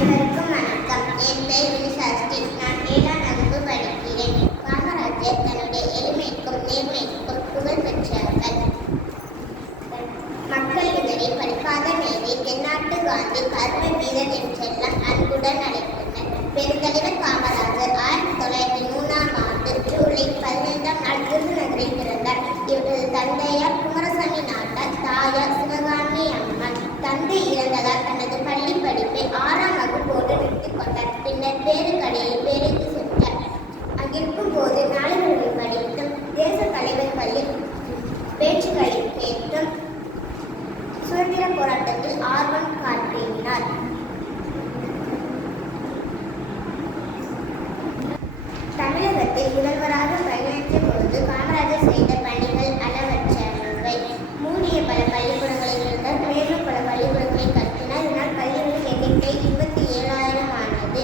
அனைவருக்கும் வணக்கம். என் பெயர் வினிசாஸ்ரீ. நான் 7ஆம் வகுப்பு படிக்கிறேன். காமராஜர் தன்னுடைய எளிமைக்கும் நேர்மைக்கும் புகழ் பெற்றவர். மக்கள் இதனை படிக்காத மேலே தென்னாட்டு காந்தி, கர்ம வீரர் என்றெல்லாம் அன்புடன் அழைத்தனர். பெருந்தலைவர் காமராஜர் 1903ஆம் ஆண்டு ஜூலை 15ஆம் நாள் விருதுநகரில் பிறந்தார். இவரது தந்தையார் குமாரசாமி நாட்டார், தாயார் சிவகாமி அம்மாள். தந்தை இறந்ததால் தனது பள்ளி படிப்பை 6ஆம் வகுப்போடு நிறுத்திக் கொண்டார். பின்னர் வேறு கடையில் வேலைக்கு சென்றார். அங்கிருக்கும் போது நாளிதழ்களை படித்தும் தேச தலைவர்களின் பேச்சுக்களை கேட்டும் சுதந்திர போராட்டத்தில் ஆர்வம் காட்டினார். தமிழகத்தில் முதல்வராக பணியாற்றிய பொழுது காமராஜர் செய்த பணிகள் அளவற்றவை. மூடிய பல பள்ளிக்கூடங்களில் இருந்தால் மேலும் பல பள்ளிக்கூடங்களை கட்டினார். இதனால் பள்ளிகளின் எண்ணிக்கை 27,000 ஆனது.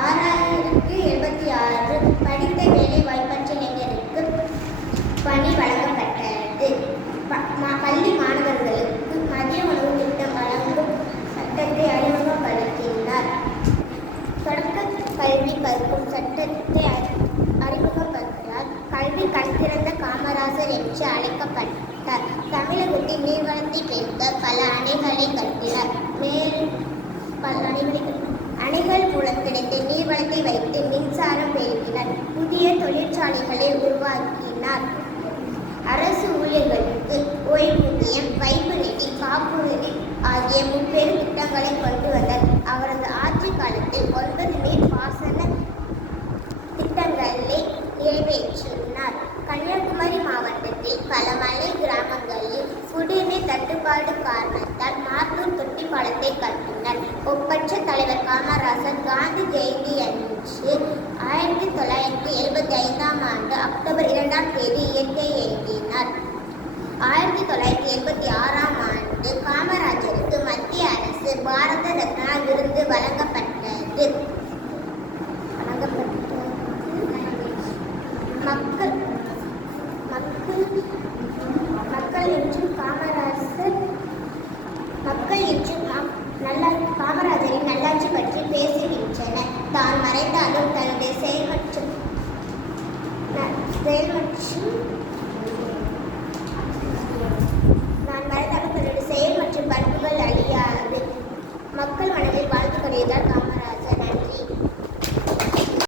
6,076 படித்த வேலை வாய்ப்பற்ற இளைஞருக்கு பணி வழங்கப்பட்டது. பள்ளி மாணவர்களுக்கு மதிய உணவு திட்டம் வழங்கும் சட்டத்தை அறிமுகப்படுத்தினார். தொடக்க கல்வி கற்கும் சட்டத்தை அறிமுகப்படுத்தினார். கல்வி கண் திறந்த காமராஜர் என்று அழைக்கப்பட்டார். தமிழகத்தின் நீர்வளத்தை பெருக்க பல அணைகளை கட்டினார். அணைகள் மூலம் கிடைத்த நீர்வளத்தை வைத்து மின்சாரம் பெருக்கினார். புதிய தொழிற்சாலைகளை உருவாக்கினார். அரசு ஊழியர்களுக்கு ஓய்வூதியம், வைப்பு நிதி, காப்புறுதி ஆகிய முப்பெரு திட்டங்களை கொண்டு வந்தார். அவரது ஆட்சி காலத்தில் 9 நீர் பாசன திட்டங்களை நிறைவேற்றினார். கன்னியாகுமரி மாவட்டத்தில் பல மலை கிராமங்களில் குடிநீர் தட்டுப்பாடு காரணத்தால் மாத்தூர் தொட்டி பாலத்தை கட்டினார். ஒப்பற்ற தலைவர் காமராஜர் காந்தி ஜெயந்தி அன்று 1975ஆம் ஆண்டு அக்டோபர் 2ஆம் தேதி இயற்கை எழுதினார். 1986ஆம் ஆண்டு காமராஜருக்கு மத்திய அரசு பாரத ரத்னா விருது வழங்கப்பட்டது. மக்கள் என்றும் காமராஜரின் நல்லாட்சி பற்றி பேசுகின்றனர். தான் மறைந்தாலும் தன்னுடைய செயல் மற்றும்